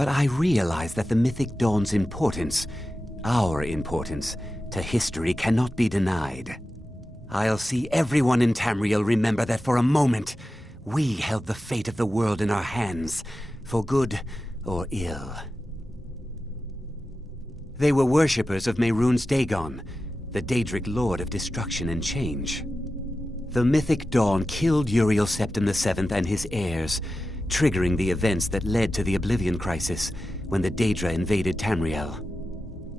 But I realize that the Mythic Dawn's importance, our importance, to history cannot be denied. I'll see everyone in Tamriel remember that for a moment, we held the fate of the world in our hands, for good or ill. They were worshippers of Mehrunes Dagon, the Daedric Lord of Destruction and Change. The Mythic Dawn killed Uriel Septim VII and his heirs, triggering the events that led to the Oblivion Crisis when the Daedra invaded Tamriel.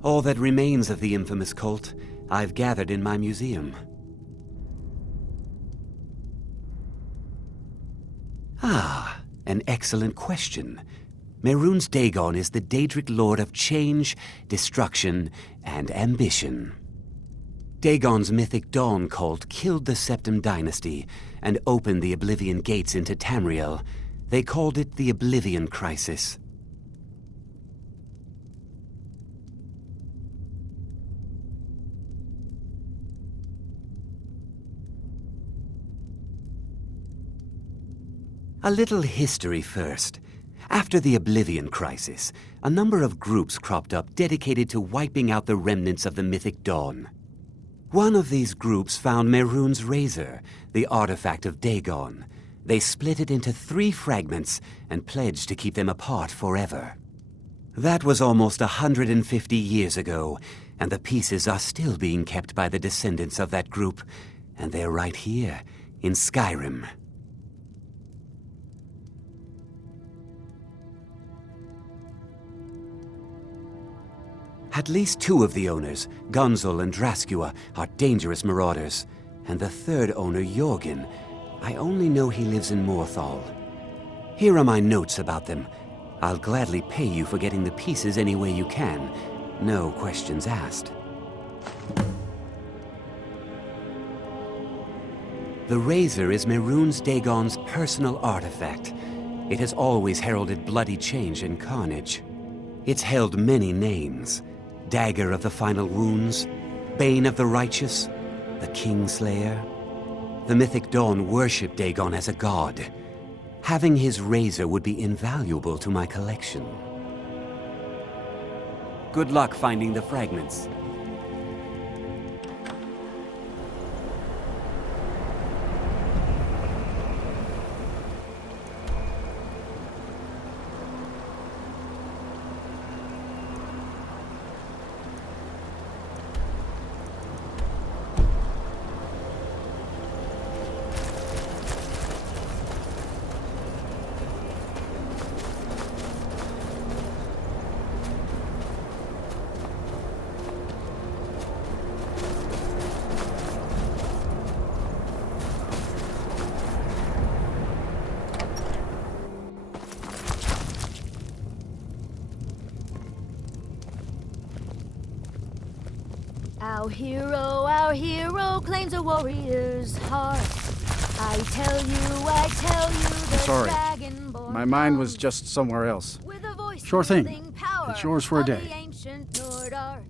All that remains of the infamous cult, I've gathered in my museum. Ah, an excellent question. Mehrunes Dagon is the Daedric Lord of Change, Destruction, and Ambition. Dagon's Mythic Dawn cult killed the Septim Dynasty and opened the Oblivion Gates into Tamriel. They called it the Oblivion Crisis. A little history first. After the Oblivion Crisis, a number of groups cropped up dedicated to wiping out the remnants of the Mythic Dawn. One of these groups found Mehrunes' Razor, the artifact of Dagon. They split it into 3 fragments and pledged to keep them apart forever. That was almost 150 years ago, and the pieces are still being kept by the descendants of that group, and they're right here, in Skyrim. At least 2 of the owners, Gunzel and Draskua, are dangerous marauders, and the 3rd owner, Jorgen, I only know he lives in Morthal. Here are my notes about them. I'll gladly pay you for getting the pieces any way you can. No questions asked. The Razor is Mehrunes Dagon's personal artifact. It has always heralded bloody change and carnage. It's held many names. Dagger of the Final Wounds, Bane of the Righteous, the Kingslayer. The Mythic Dawn worshipped Dagon as a god. Having his razor would be invaluable to my collection. Good luck finding the fragments. Our hero claims a warrior's heart. I tell you, the Sorry. dragonborn My mind was comes just somewhere else. with a voice Sure thing. wielding power It's yours for a of the day. ancient Nord art.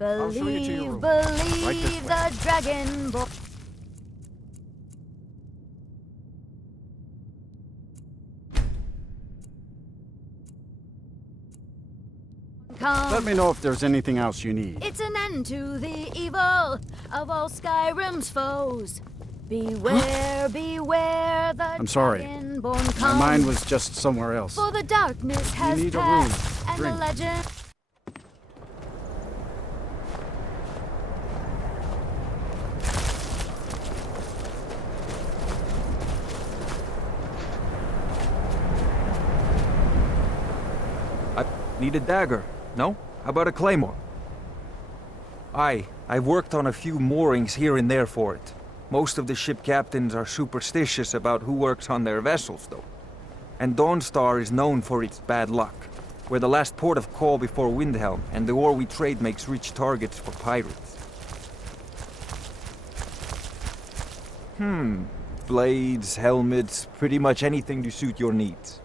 I'll show you to your room. Believe Right this way. the dragonborn. Let me know if there's anything else you need. It's an end to the evil of all Skyrim's foes. Beware, beware the I'm sorry. dragonborn comes. My mind was just somewhere else. For the darkness has need a room. passed, and Drink. the legend. I need a dagger. No? How about a claymore? I've worked on a few moorings here and there for it. Most of the ship captains are superstitious about who works on their vessels, though. And Dawnstar is known for its bad luck. We're the last port of call before Windhelm, and the ore we trade makes rich targets for pirates. Blades, helmets, pretty much anything to suit your needs.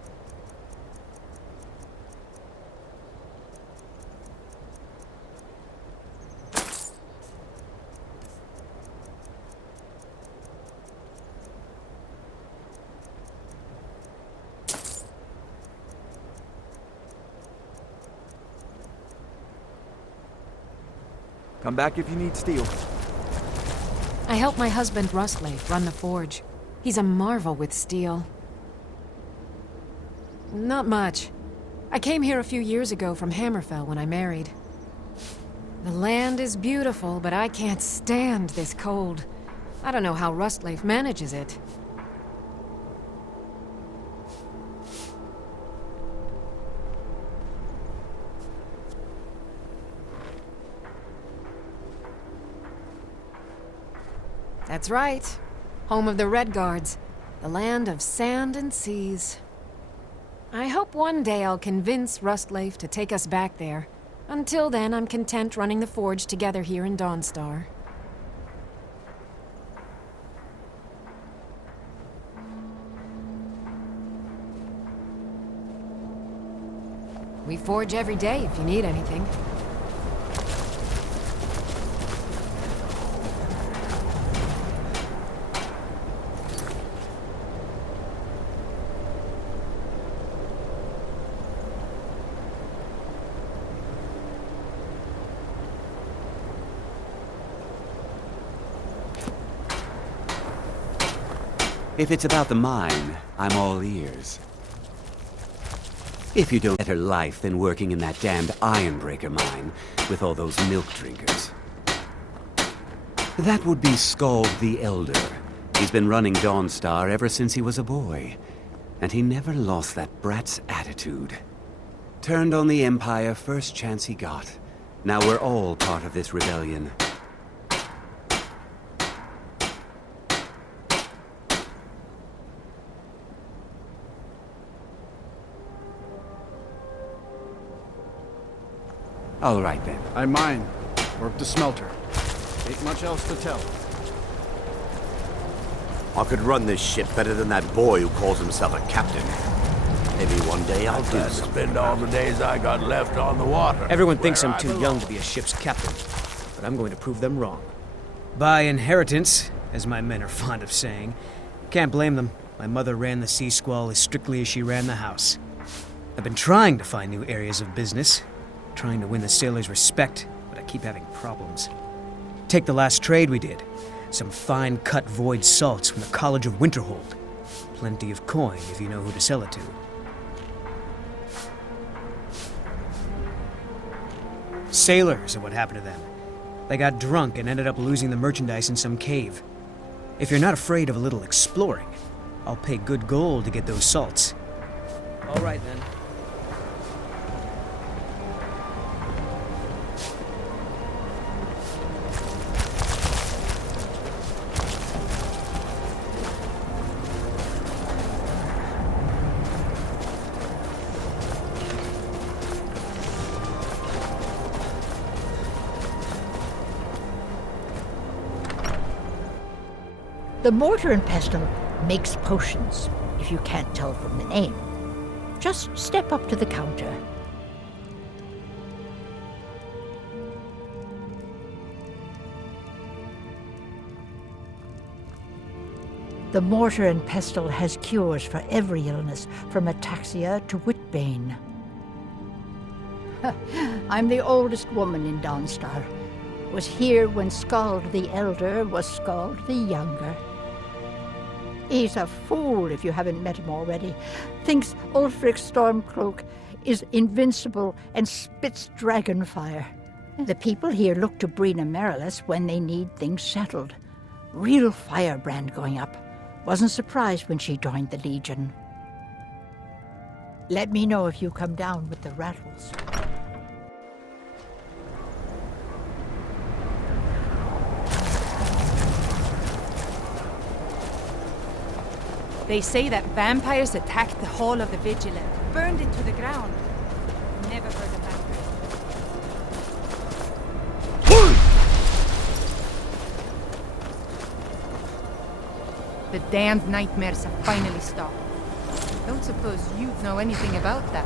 Come back if you need steel. I help my husband Rustleif run the forge. He's a marvel with steel. Not much. I came here a few years ago from Hammerfell when I married. The land is beautiful, but I can't stand this cold. I don't know how Rustleif manages it. That's right. Home of the Redguards. The land of sand and seas. I hope one day I'll convince Rustleif to take us back there. Until then, I'm content running the forge together here in Dawnstar. We forge every day if you need anything. If it's about the mine, I'm all ears. If you don't better life than working in that damned Ironbreaker mine with all those milk drinkers. That would be Skald the Elder. He's been running Dawnstar ever since he was a boy. And he never lost that brat's attitude. Turned on the Empire first chance he got. Now we're all part of this rebellion. All right, then. I mine. Work the smelter. Ain't much else to tell. I could run this ship better than that boy who calls himself a captain. Maybe one day I'll do to something. spend all the days I got left on the water. Everyone thinks where I'm I too belong. young to be a ship's captain, but I'm going to prove them wrong. By inheritance, as my men are fond of saying. Can't blame them. My mother ran the Sea Squall as strictly as she ran the house. I've been trying to find new areas of business, trying to win the sailors' respect, but I keep having problems. Take the last trade we did. Some fine-cut void salts from the College of Winterhold. Plenty of coin if you know who to sell it to. Sailors are what happened to them. They got drunk and ended up losing the merchandise in some cave. If you're not afraid of a little exploring, I'll pay good gold to get those salts. All right, then. The Mortar and Pestle makes potions, if you can't tell from the name. Just step up to the counter. The Mortar and Pestle has cures for every illness, from ataxia to whitbane. I'm the oldest woman in Dawnstar. Was here when Skald the Elder was Skald the Younger. He's a fool if you haven't met him already. Thinks Ulfric Stormcloak is invincible and spits dragon fire. The people here look to Brina Merilis when they need things settled. Real firebrand going up. Wasn't surprised when she joined the Legion. Let me know if you come down with the rattles. They say that vampires attacked the Hall of the Vigilant, burned it to the ground. Never heard of that. The damned nightmares have finally stopped. Don't suppose you know anything about that.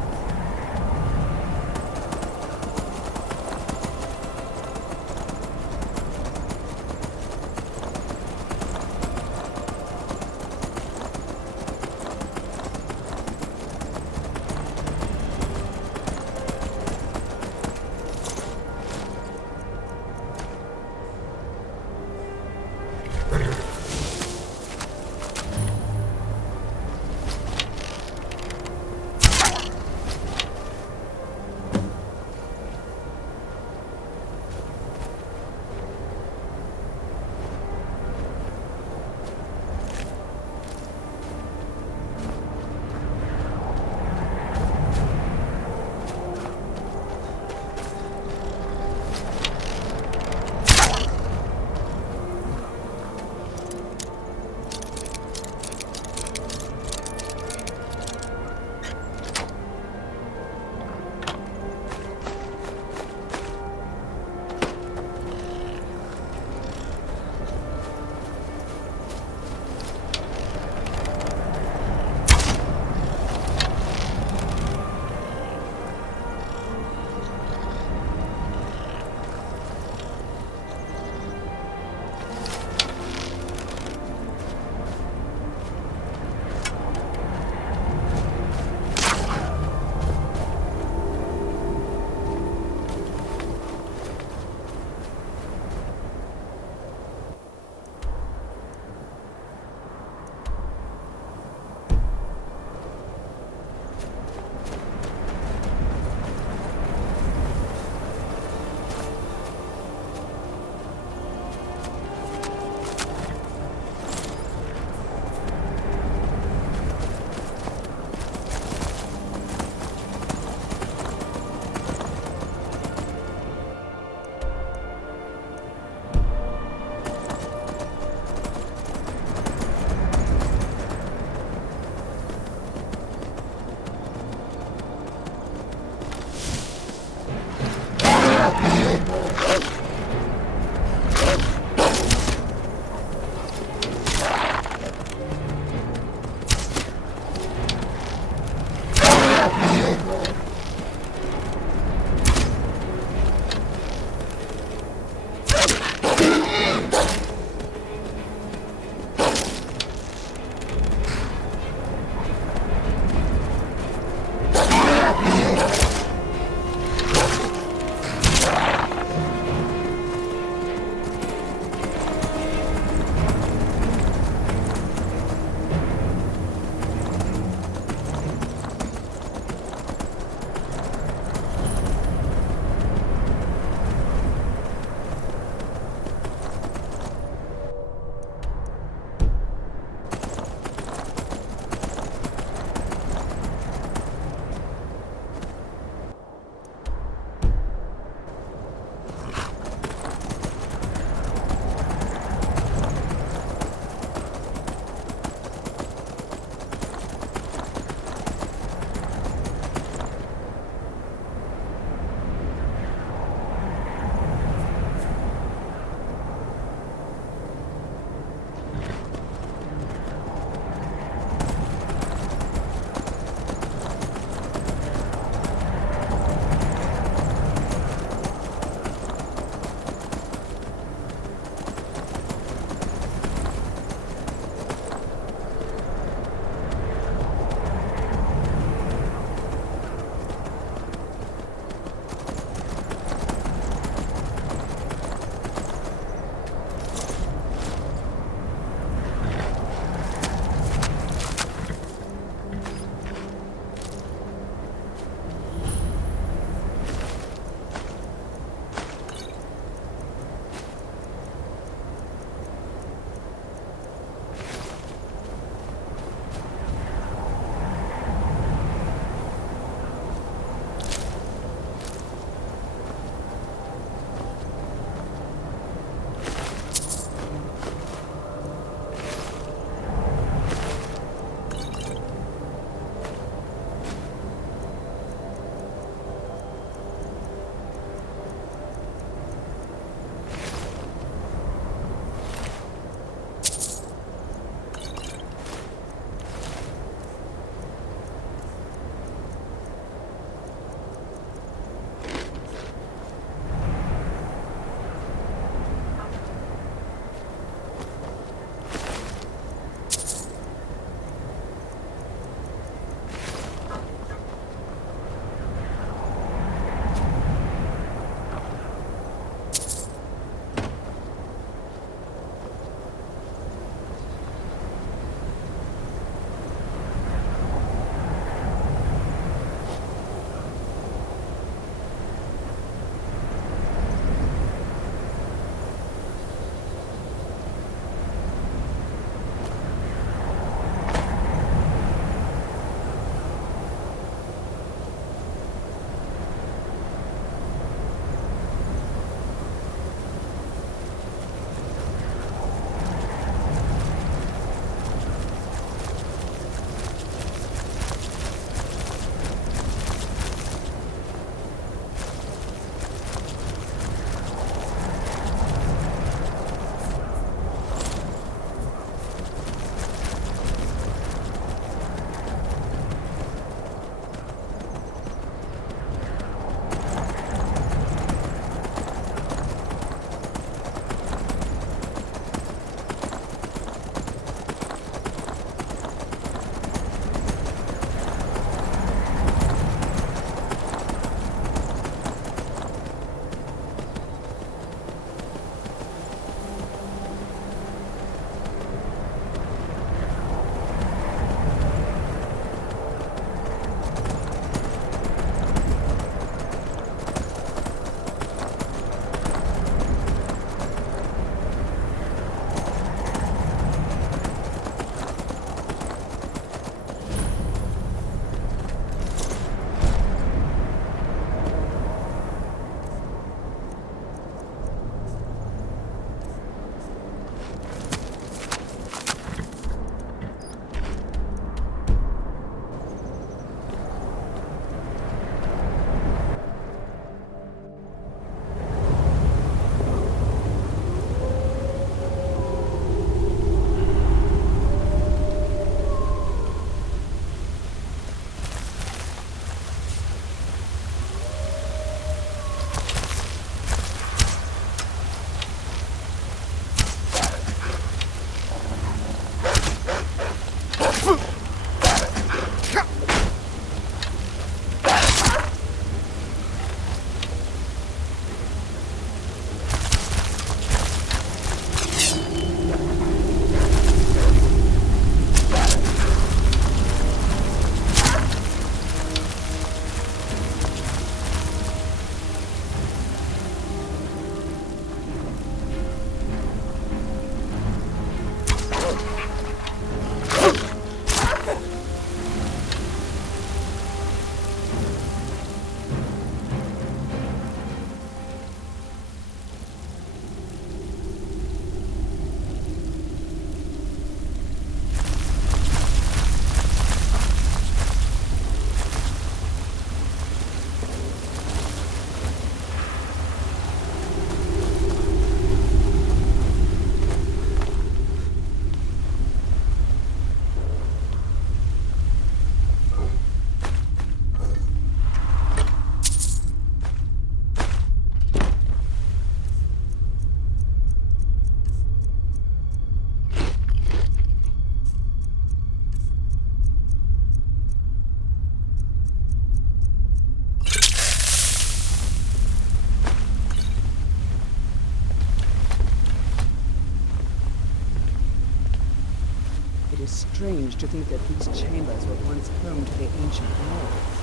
strange to think that these chambers were once home to the ancient lords.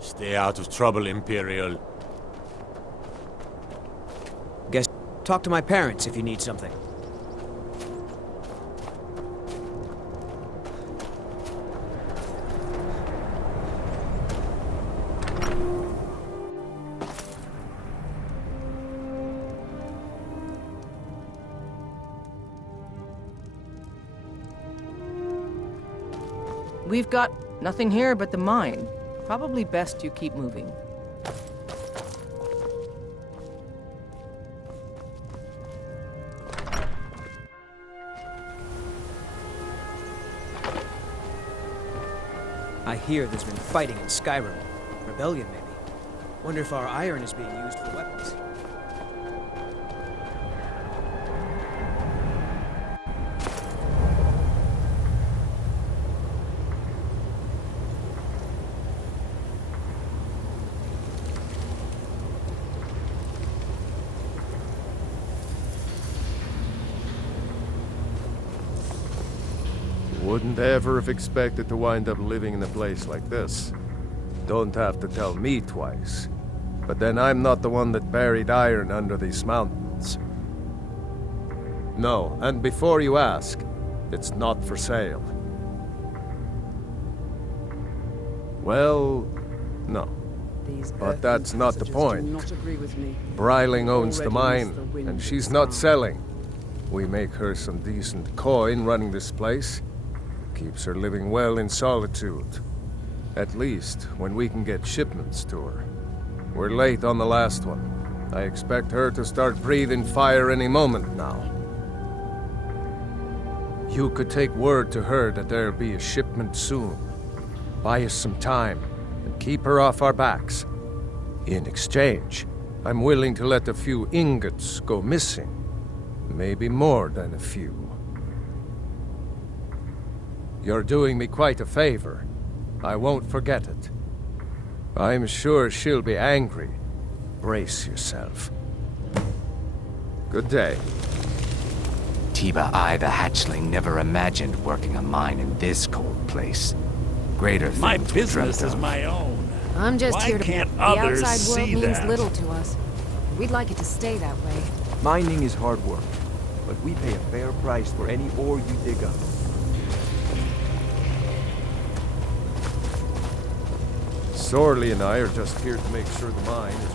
Stay out of trouble, Imperial. Guess talk to my parents if you need something. We've got nothing here but the mine. Probably best you keep moving. I hear there's been fighting in Skyrim. Rebellion, maybe. Wonder if our iron is being used for weapons. Wouldn't ever have expected to wind up living in a place like this. Don't have to tell me twice. But then I'm not the one that buried iron under these mountains. No, and before you ask, it's not for sale. Well, no. But that's not the point. Breiling owns the mine, and she's not selling. We make her some decent coin running this place. Keeps her living well in solitude. At least, when we can get shipments to her. We're late on the last one. I expect her to start breathing fire any moment now. You could take word to her that there'll be a shipment soon. Buy us some time, and keep her off our backs. In exchange, I'm willing to let a few ingots go missing. Maybe more than a few. You're doing me quite a favor. I won't forget it. I'm sure she'll be angry. Brace yourself. Good day. Tiba I, the hatchling, never imagined working a mine in this cold place. Greater things My were business dreamt is of. my own. I'm just Why here to... can't The others outside world see means that? little to us. We'd like it to stay that way. Mining is hard work, but we pay a fair price for any ore you dig up. Sorley and I are just here to make sure the mine is...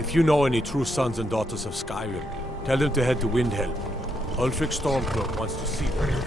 If you know any true sons and daughters of Skyrim, tell them to head to Windhelm. Ulfric Stormcloak wants to see them.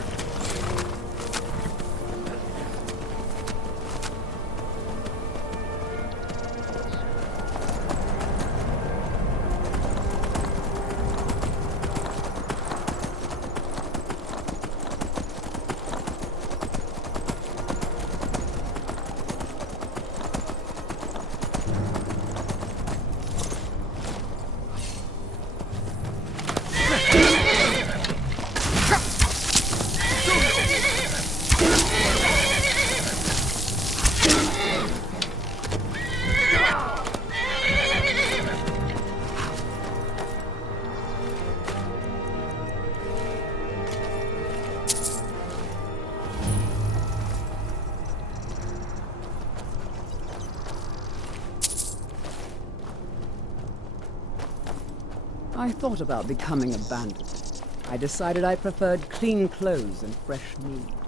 I thought about becoming a bandit. I decided I preferred clean clothes and fresh meat.